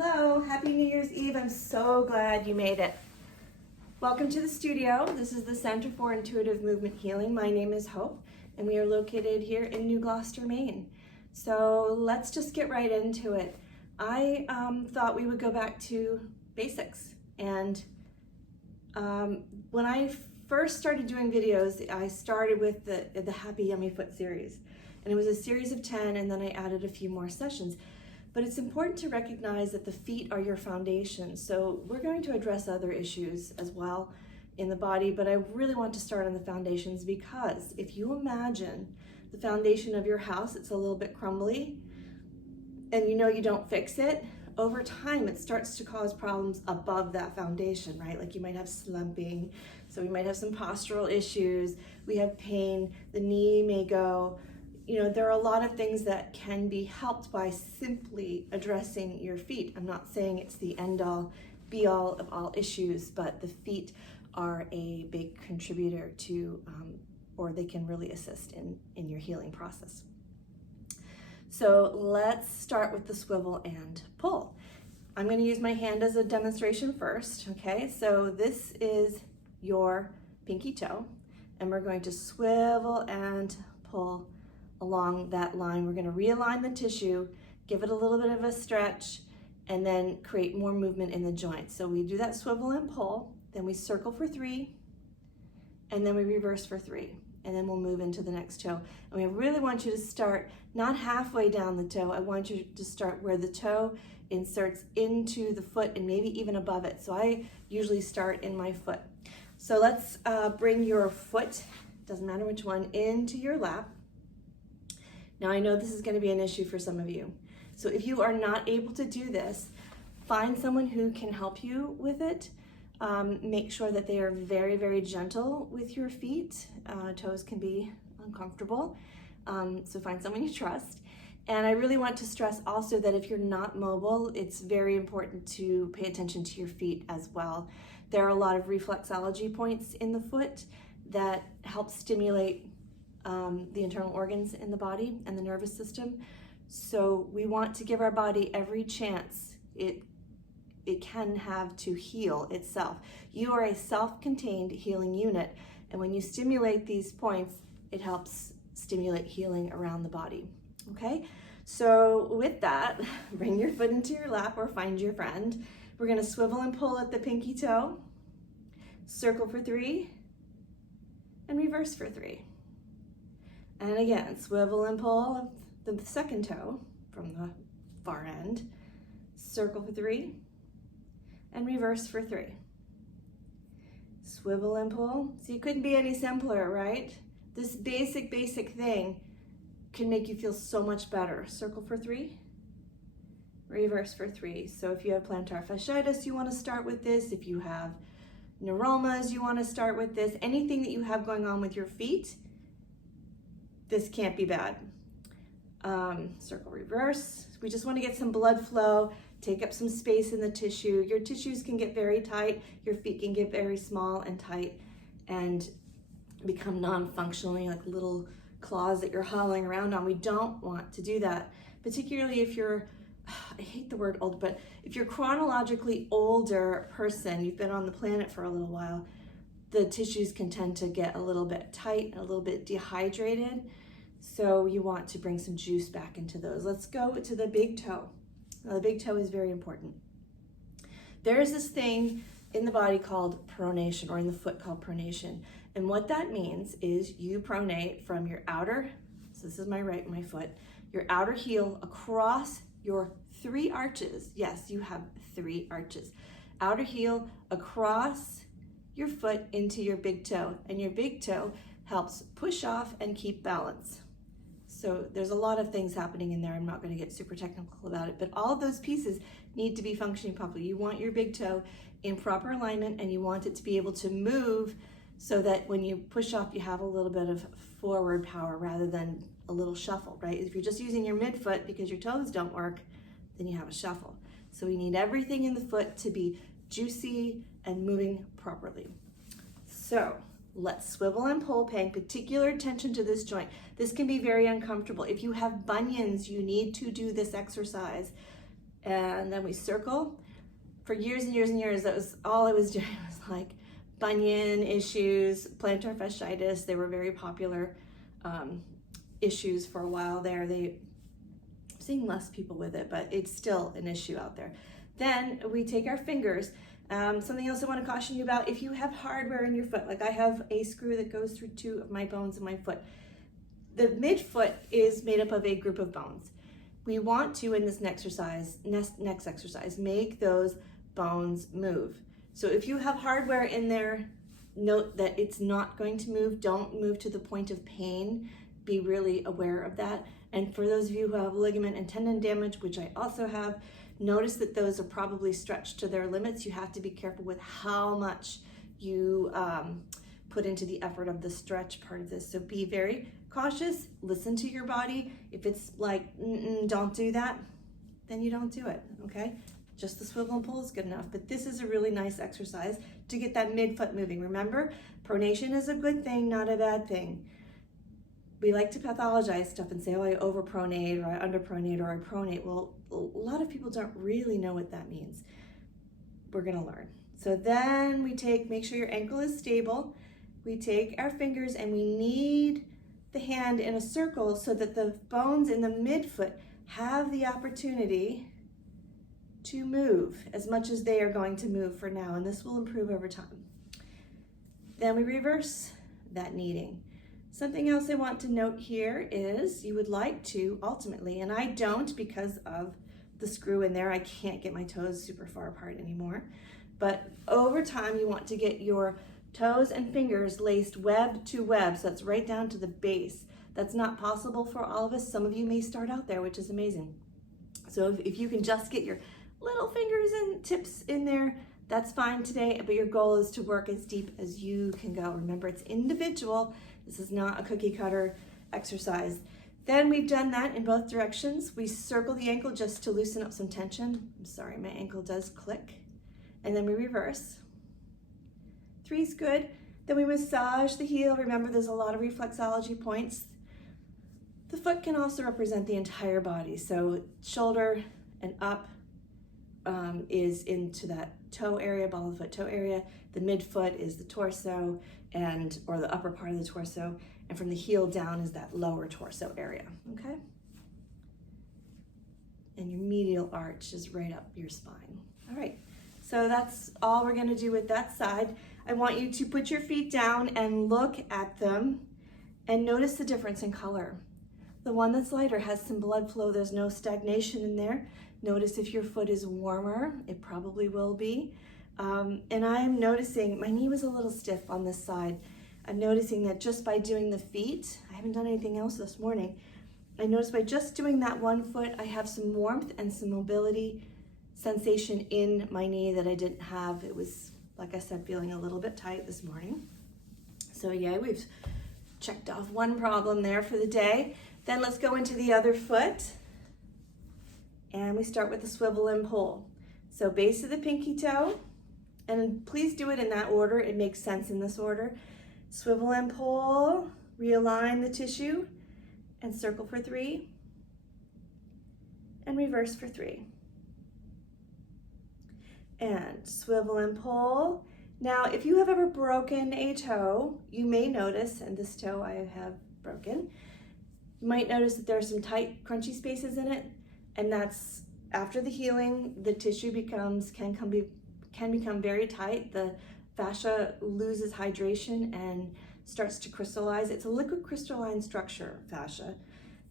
Hello, happy New Year's Eve. I'm so glad you made it. Welcome to the studio. This is the Center for Intuitive Movement Healing. My name is Hope, and we are located here in New Gloucester, Maine. So let's just get right into it. I thought we would go back to basics. And when I first started doing videos, I started with the Happy Yummy Foot series. And it was a series of 10, and then I added a few more sessions. But it's important to recognize that the feet are your foundation. So we're going to address other issues as well in the body, but I really want to start on the foundations because if you imagine the foundation of your house, it's a little bit crumbly, and you know you don't fix it, over time it starts to cause problems above that foundation, right? Like you might have slumping, so we might have some postural issues, we have pain, the knee may go. You know, there are a lot of things that can be helped by simply addressing your feet. I'm not saying it's the end all, be all of all issues, but the feet are a big contributor to, or they can really assist in your healing process. So let's start with the swivel and pull. I'm going to use my hand as a demonstration first, okay? So this is your pinky toe, and we're going to swivel and pull along that line. We're going to realign the tissue, give it a little bit of a stretch, and then create more movement in the joint. So we do that swivel and pull, then we circle for 3, and then we reverse for 3, and then we'll move into the next toe. And we really want you to start not halfway down the toe. I want you to start where the toe inserts into the foot and maybe even above it. So I usually start in my foot. So let's bring your foot, doesn't matter which one, into your lap. Now I know this is going to be an issue for some of you. So if you are not able to do this, find someone who can help you with it. Make sure that they are very, very gentle with your feet. Toes can be uncomfortable, so find someone you trust. And I really want to stress also that if you're not mobile, it's very important to pay attention to your feet as well. There are a lot of reflexology points in the foot that help stimulate the internal organs in the body and the nervous system. So we want to give our body every chance it can have to heal itself. You are a self-contained healing unit, and when you stimulate these points, it helps stimulate healing around the body. Okay, so with that, bring your foot into your lap or find your friend. We're going to swivel and pull at the pinky toe, circle for 3, and reverse for 3. And again, swivel and pull the second toe from the far end, circle for 3, and reverse for 3. Swivel and pull. So you couldn't be any simpler, right? This basic thing can make you feel so much better. Circle for 3, reverse for 3. So if you have plantar fasciitis, you want to start with this. If you have neuromas, you want to start with this. Anything that you have going on with your feet, this can't be bad. Circle, reverse. We just want to get some blood flow, take up some space in the tissue. Your tissues can get very tight, your feet can get very small and tight and become non-functionally like little claws that you're hauling around on. We don't want to do that, particularly if you're, I hate the word old, but if you're chronologically older person, you've been on the planet for a little while, the tissues can tend to get a little bit tight and a little bit dehydrated. So you want to bring some juice back into those. Let's go to the big toe. Now, the big toe is very important. There is this thing in the body called pronation, or in the foot called pronation. And what that means is you pronate from your outer, so this is my right, my foot, your outer heel across your 3 arches. Yes, you have 3 arches. Outer heel across your foot into your big toe, and your big toe helps push off and keep balance. So there's a lot of things happening in there. I'm not going to get super technical about it, but all of those pieces need to be functioning properly. You want your big toe in proper alignment, and you want it to be able to move so that when you push off, you have a little bit of forward power rather than a little shuffle, right? If you're just using your midfoot because your toes don't work, then you have a shuffle. So we need everything in the foot to be juicy and moving properly. So let's swivel and pull, paying particular attention to this joint. This can be very uncomfortable. If you have bunions, you need to do this exercise and then we circle. For years and years and years, that was all I was doing, was like bunion issues, plantar fasciitis. They were very popular issues for a while there. I'm seeing less people with it, but it's still an issue out there. Then we take our fingers. Something else I want to caution you about, if you have hardware in your foot, like I have a screw that goes through 2 of my bones in my foot, the midfoot is made up of a group of bones. We want to, in this next exercise, make those bones move. So if you have hardware in there, note that it's not going to move. Don't move to the point of pain. Be really aware of that. And for those of you who have ligament and tendon damage, which I also have, notice that those are probably stretched to their limits. You have to be careful with how much you put into the effort of the stretch part of this. So be very cautious, listen to your body. If it's like, don't do that, then you don't do it, okay? Just the swivel and pull is good enough, but this is a really nice exercise to get that midfoot moving. Remember, pronation is a good thing, not a bad thing. We like to pathologize stuff and say, oh, I overpronate, or I underpronate, or I pronate. Well, a lot of people don't really know what that means. We're gonna learn. So then we make sure your ankle is stable. We take our fingers and we knead the hand in a circle so that the bones in the midfoot have the opportunity to move as much as they are going to move for now, and this will improve over time. Then we reverse that kneading. Something else I want to note here is you would like to ultimately, and I don't because of the screw in there, I can't get my toes super far apart anymore, but over time you want to get your toes and fingers laced web to web, so that's right down to the base. That's not possible for all of us. Some of you may start out there, which is amazing. So if you can just get your little fingers and tips in there, that's fine today, but your goal is to work as deep as you can go. Remember, it's individual. This is not a cookie cutter exercise. Then we've done that in both directions. We circle the ankle just to loosen up some tension. I'm sorry, my ankle does click. And then we reverse. 3 is good. Then we massage the heel. Remember, there's a lot of reflexology points. The foot can also represent the entire body. So shoulder and up is into that toe area, ball of the foot toe area. The midfoot is the torso or the upper part of the torso. And from the heel down is that lower torso area, okay? And your medial arch is right up your spine. All right, so that's all we're gonna do with that side. I want you to put your feet down and look at them and notice the difference in color. The one that's lighter has some blood flow. There's no stagnation in there. Notice if your foot is warmer, it probably will be. And I'm noticing, my knee was a little stiff on this side. I'm noticing that just by doing the feet, I haven't done anything else this morning, I noticed by just doing that one foot, I have some warmth and some mobility sensation in my knee that I didn't have. It was, like I said, feeling a little bit tight this morning. So yeah, we've checked off one problem there for the day. Then let's go into the other foot. And we start with the swivel and pull. So base of the pinky toe, and please do it in that order. It makes sense in this order. Swivel and pull, realign the tissue, and circle for 3, and reverse for 3. And swivel and pull. Now, if you have ever broken a toe, you may notice, and this toe I have broken, you might notice that there are some tight, crunchy spaces in it, and that's after the healing, the tissue can become very tight. The fascia loses hydration and starts to crystallize. It's a liquid crystalline structure, fascia,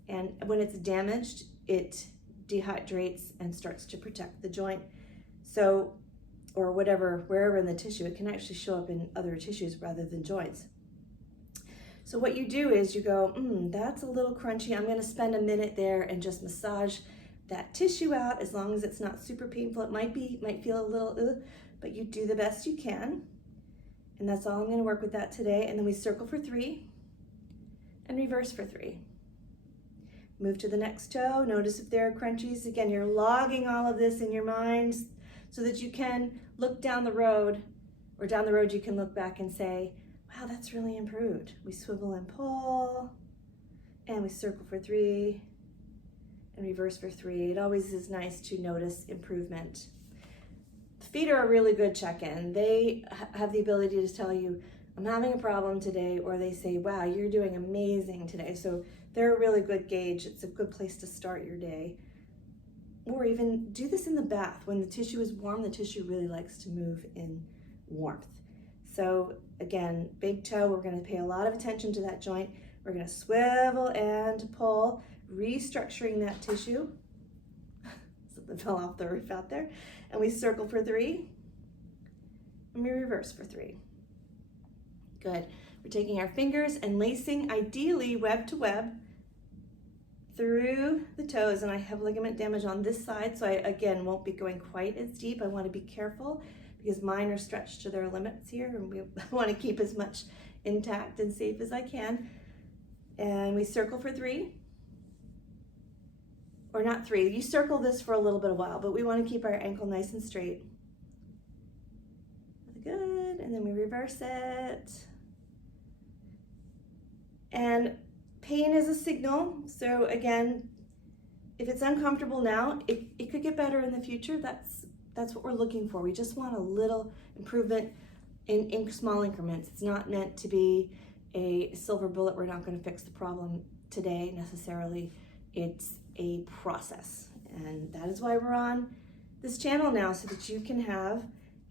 and when it's damaged, it dehydrates and starts to protect the joint. So, or wherever in the tissue, it can actually show up in other tissues rather than joints. So what you do is you go, that's a little crunchy. I'm gonna spend a minute there and just massage that tissue out. As long as it's not super painful, it might feel a little, but you do the best you can. And that's all I'm gonna work with that today. And then we circle for 3 and reverse for 3. Move to the next toe. Notice if there are crunchies. Again, you're logging all of this in your mind so that you can look down the road, or down the road you can look back and say, wow, that's really improved. We swivel and pull, and we circle for 3, and reverse for 3. It always is nice to notice improvement. Feet are a really good check-in. They have the ability to tell you, I'm having a problem today, or they say, wow, you're doing amazing today. So they're a really good gauge. It's a good place to start your day. Or even do this in the bath. When the tissue is warm, the tissue really likes to move in warmth. So again, big toe, we're gonna pay a lot of attention to that joint. We're gonna swivel and pull, restructuring that tissue. Something fell off the roof out there. And we circle for 3, and we reverse for 3. Good. We're taking our fingers and lacing, ideally web to web, through the toes. And I have ligament damage on this side, so I, again, won't be going quite as deep. I want to be careful because mine are stretched to their limits here, and we want to keep as much intact and safe as I can. And we circle for 3. Or not 3, you circle this for a little bit of while, but we want to keep our ankle nice and straight. Good, and then we reverse it. And pain is a signal, so again, if it's uncomfortable now, it could get better in the future. That's what we're looking for. We just want a little improvement in small increments. It's not meant to be a silver bullet. We're not going to fix the problem today necessarily. It's a process, and that is why we're on this channel now, so that you can have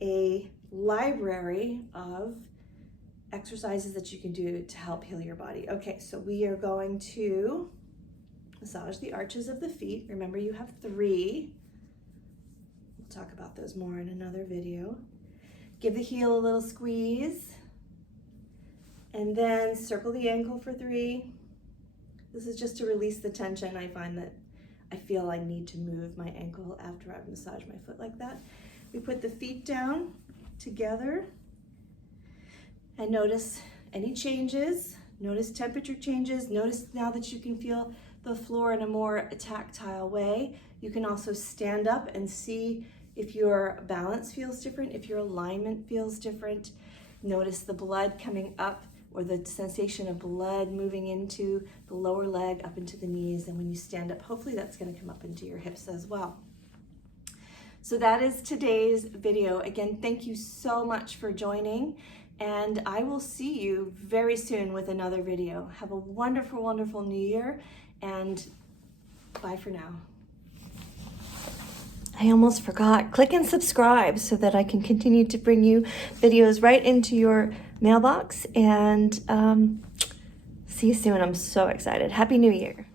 a library of exercises that you can do to help heal your body. Okay, so we are going to massage the arches of the feet. Remember, you have 3. We'll talk about those more in another video. Give the heel a little squeeze, and then circle the ankle for 3. This is just to release the tension. I find that I feel I need to move my ankle after I've massaged my foot like that. We put the feet down together and notice any changes. Notice temperature changes. Notice now that you can feel the floor in a more tactile way. You can also stand up and see if your balance feels different, if your alignment feels different. Notice the blood coming up, or the sensation of blood moving into the lower leg, up into the knees. And when you stand up, hopefully that's gonna come up into your hips as well. So that is today's video. Again, thank you so much for joining, and I will see you very soon with another video. Have a wonderful, wonderful new year, and bye for now. I almost forgot. Click and subscribe so that I can continue to bring you videos right into your mailbox, and see you soon. I'm so excited. Happy New Year.